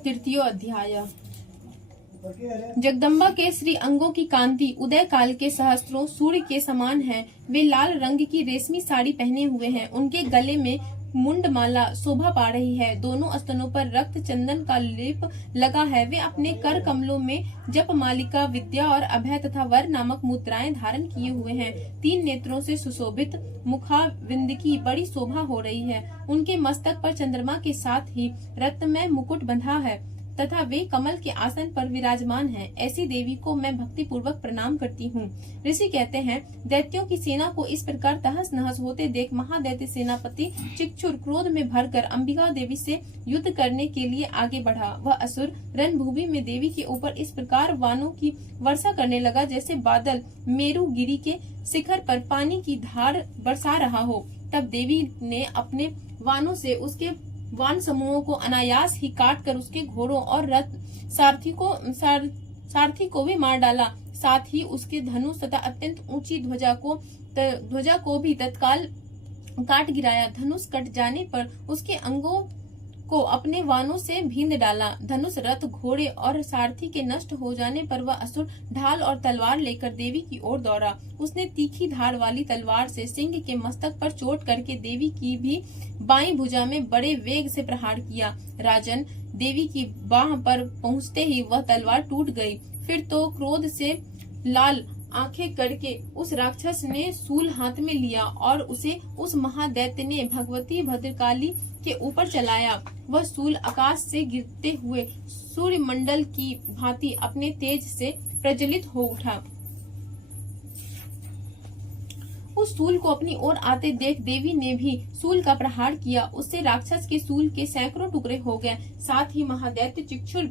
तृतीय अध्याय। जगदम्बा के श्री अंगों की कांति उदय काल के सहस्त्रों सूर्य के समान है। वे लाल रंग की रेशमी साड़ी पहने हुए हैं। उनके गले में मुंडमाला शोभा पा रही है। दोनों स्तनों पर रक्त चंदन का लेप लगा है। वे अपने कर कमलों में जप मालिका, विद्या और अभय तथा वर नामक मुद्राएं धारण किए हुए हैं। 3 नेत्रों से सुशोभित मुखाविंद की बड़ी शोभा हो रही है। उनके मस्तक पर चंद्रमा के साथ ही रत्नमय मुकुट बंधा है तथा वे कमल के आसन पर विराजमान हैं। ऐसी देवी को मैं भक्ति पूर्वक प्रणाम करती हूँ। ऋषि कहते हैं, दैत्यों की सेना को इस प्रकार तहस नहस होते देख महादैत्य सेनापति चिक्षुर क्रोध में भरकर अंबिका देवी से युद्ध करने के लिए आगे बढ़ा। वह असुर रणभूमि में देवी के ऊपर इस प्रकार वानों की वर्षा करने लगा जैसे बादल मेरुगिरी के शिखर पर पानी की धार बरसा रहा हो। तब देवी ने अपने वानों से उसके वान समूहों को अनायास ही काट कर उसके घोड़ों और रथ सारथी को भी मार डाला। साथ ही उसके धनुष तथा अत्यंत ऊंची ध्वजा को भी तत्काल काट गिराया। धनुष कट जाने पर उसके अंगों को अपने वानों से भींद डाला। धनुष, रथ, घोड़े और सारथी के नष्ट हो जाने पर वह असुर ढाल और तलवार लेकर देवी की ओर दौड़ा। उसने तीखी धार वाली तलवार से सिंह के मस्तक पर चोट करके देवी की भी बाईं भुजा में बड़े वेग से प्रहार किया। राजन, देवी की बाह पर पहुंचते ही वह तलवार टूट गई। फिर तो क्रोध से लाल आंखें करके उस राक्षस ने सूल हाथ में लिया और उसे उस महादैत्य ने भगवती भद्रकाली के ऊपर चलाया। वह सूल आकाश से गिरते हुए सूर्य मंडल की भांति अपने तेज से प्रज्वलित हो उठा। उस सूल को अपनी ओर आते देख देवी ने भी सूल का प्रहार किया। उससे राक्षस के सूल के सैकड़ों टुकड़े हो गए। साथ ही महादैत्य चिक्षुर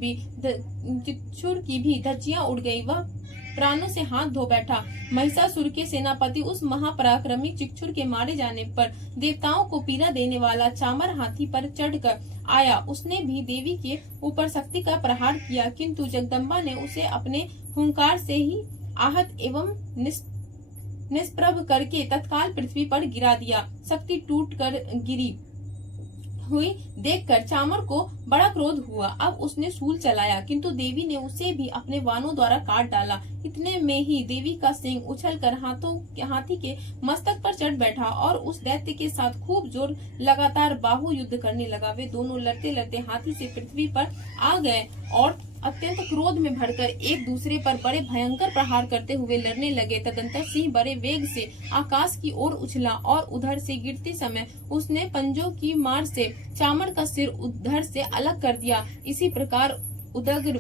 की भी धज्जियां उड़ गई। वह प्राणों से हाथ धो बैठा। महिषासुर के सेनापति उस महापराक्रमी चिक्षुर के मारे जाने पर देवताओं को पीड़ा देने वाला चामर हाथी पर चढ़कर आया। उसने भी देवी के ऊपर शक्ति का प्रहार किया, किंतु जगदम्बा ने उसे अपने हुंकार से ही आहत एवं निष्प्रभ करके तत्काल पृथ्वी पर गिरा दिया। शक्ति टूट कर गिरी हुई देखकर चामर को बड़ा क्रोध हुआ। अब उसने सूल चलाया, किंतु देवी ने उसे भी अपने वानों द्वारा काट डाला। इतने में ही देवी का सिंह उछलकर हाथी के मस्तक पर चढ़ बैठा और उस दैत्य के साथ खूब जोर लगातार बाहु युद्ध करने लगा। वे दोनों लड़ते लड़ते हाथी से पृथ्वी पर आ गए और अत्यंत क्रोध में भरकर एक दूसरे पर बड़े भयंकर प्रहार करते हुए लड़ने लगे। तदंतर सिंह बड़े वेग से आकाश की ओर उछला और उधर से गिरते समय उसने पंजों की मार से चामर का सिर उधर से अलग कर दिया। इसी प्रकार उदग्र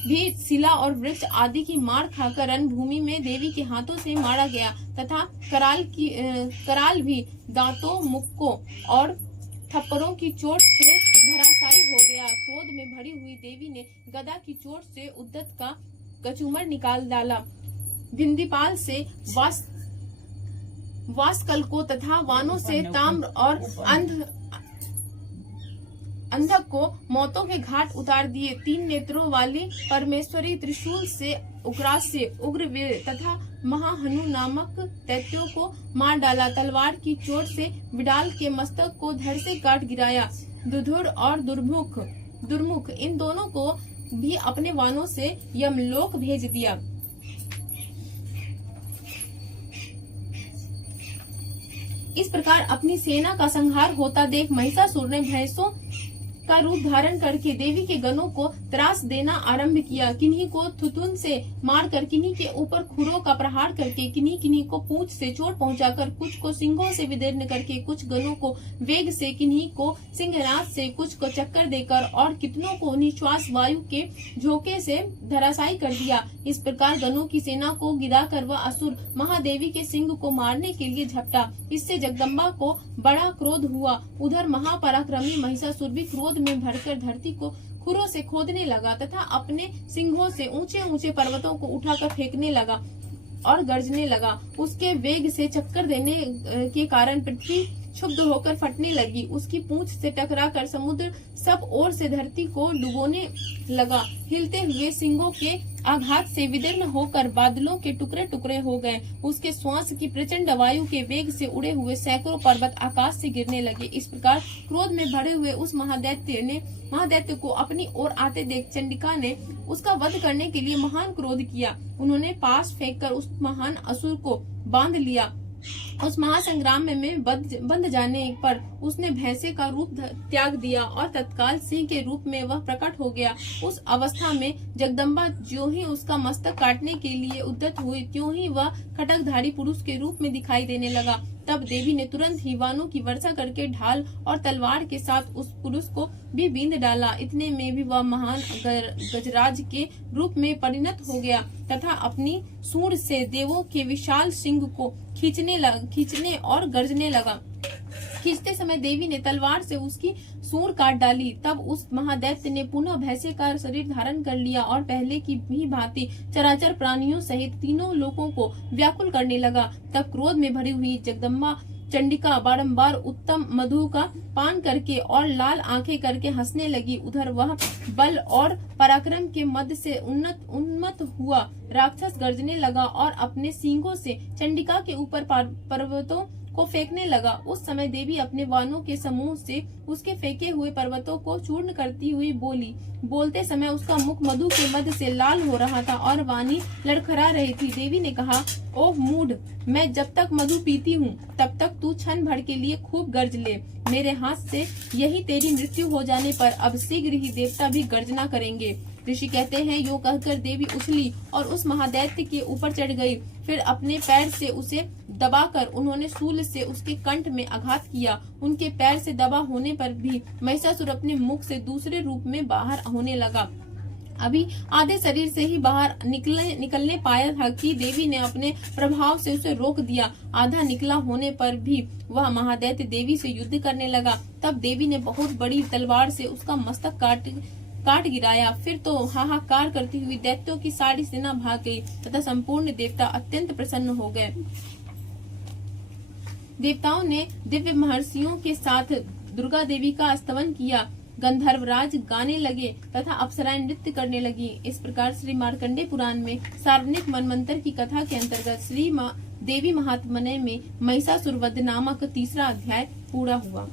भी शिला और वृक्ष आदि की मार खाकर रणभूमि में देवी के हाथों से मारा गया तथा कराल भी दांतों, मुक्कों और थप्पड़ों की चोट से धराशायी हो गया। क्रोध में भरी हुई देवी ने गदा की चोट से उद्दत का कचूमर निकाल डाला। भिंदीपाल से वासकल को तथा वानों से ताम्र और अंधक को मौतों के घाट उतार दिए। 3 नेत्रों वाली परमेश्वरी त्रिशूल से उग्रास्य, उग्रवीर तथा महाहनु नामक दैत्यों को मार डाला। तलवार की चोट से विडाल के मस्तक को धड़ से काट गिराया। दुधुर और दुर्मुख इन दोनों को भी अपने वानों से यमलोक भेज दिया। इस प्रकार अपनी सेना का संहार होता देख महिषासुर ने भैंसों का रूप धारण करके देवी के गणों को त्रास देना आरंभ किया। किन्हीं को थुथुन से मारकर, किन्हीं के ऊपर खुरों का प्रहार करके, किन्हीं को पूंछ से चोट पहुंचाकर, कुछ को सिंगों से विदीर्ण करके, कुछ गणों को वेग से, किन्हीं को सिंहनाद से, कुछ को चक्कर देकर और कितनों को निश्वास वायु के झोंके से धराशायी कर दिया। इस प्रकार गणों की सेना को गिराकर वह असुर महादेवी के सिंह को मारने के लिए झपटा। इससे जगदम्बा को बड़ा क्रोध हुआ। उधर महापराक्रमी महिषासुर भी क्रोध में भरकर धरती को खुरों से खोदने लगा तथा अपने सिंहों से ऊंचे ऊंचे पर्वतों को उठाकर फेंकने लगा और गरजने लगा। उसके वेग से चक्कर देने के कारण पृथ्वी क्षुब्ध होकर फटने लगी। उसकी पूंछ से टकराकर समुद्र सब ओर से धरती को डुबोने लगा। हिलते हुए सिंगों के आघात से विदीर्ण होकर बादलों के टुकड़े टुकड़े हो गए। उसके श्वास की प्रचंड वायु के वेग से उड़े हुए सैकड़ों पर्वत आकाश से गिरने लगे। इस प्रकार क्रोध में भरे हुए उस महादैत्य को अपनी ओर आते देख चंडिका ने उसका वध करने के लिए महान क्रोध किया। उन्होंने पास फेंककर उस महान असुर को बांध लिया। उस महासंग्राम में बंध जाने पर उसने भैंसे का रूप त्याग दिया और तत्काल सिंह के रूप में वह प्रकट हो गया। उस अवस्था में जगदम्बा ज्यों ही उसका मस्तक काटने के लिए उद्यत हुई, त्यों ही वह खड्गधारी पुरुष के रूप में दिखाई देने लगा। तब देवी ने तुरंत ही वानों की वर्षा करके ढाल और तलवार के साथ उस पुरुष को भी बींध डाला। इतने में भी वह महान गजराज के रूप में परिणत हो गया तथा अपनी सूंड से देवों के विशाल सिंह को खींचने और गर्जने लगा। खींचते समय देवी ने तलवार से उसकी सूंड काट डाली। तब उस महादैत्य ने पुनः भैंसे का शरीर धारण कर लिया और पहले की भी भांति चराचर प्राणियों सहित तीनों लोगों को व्याकुल करने लगा। तब क्रोध में भरी हुई जगदम्बा चंडिका बारंबार उत्तम मधु का पान करके और लाल आंखें करके हंसने लगी। उधर वह बल और पराक्रम के मद से उन्मत्त हुआ राक्षस गर्जने लगा और अपने सींगों से चंडिका के ऊपर पर्वतों को फेंकने लगा। उस समय देवी अपने वानों के समूह से उसके फेंके हुए पर्वतों को चूर्ण करती हुई बोली। बोलते समय उसका मुख मधु के मध्य से लाल हो रहा था और वाणी लड़खड़ा रही थी। देवी ने कहा, ओह मूढ़, मैं जब तक मधु पीती हूँ तब तक तू क्षण भर के लिए खूब गर्ज ले। मेरे हाथ से यही तेरी मृत्यु हो जाने पर अब शीघ्र ही देवता भी गर्जना करेंगे। ऋषि कहते हैं, यूं कहकर देवी उछली और उस महादैत्य के ऊपर चढ़ गई। फिर अपने पैर से उसे दबाकर उन्होंने शूल से उसके कंठ में आघात किया। उनके पैर से दबा होने पर भी महिषासुर अपने मुख से दूसरे रूप में बाहर होने लगा। अभी आधे शरीर से ही बाहर निकलने पाया था कि देवी ने अपने प्रभाव से उसे रोक दिया। आधा निकला होने पर भी वह महादैत्य देवी से युद्ध करने लगा। तब देवी ने बहुत बड़ी तलवार से उसका मस्तक काट गिराया। फिर तो हाहाकार करती हुई दैत्यों की सारी सेना भाग गई तथा संपूर्ण देवता अत्यंत प्रसन्न हो गए। देवताओं ने दिव्य महर्षियों के साथ दुर्गा देवी का स्तवन किया। गंधर्वराज गाने लगे तथा अप्सराएं नृत्य करने लगी। इस प्रकार श्री मार्कंडेय पुराण में सार्वजनिक मनमंत्र की कथा के अंतर्गत श्री देवी महात्म्य में महिषासुर वध नामक तीसरा अध्याय पूरा हुआ।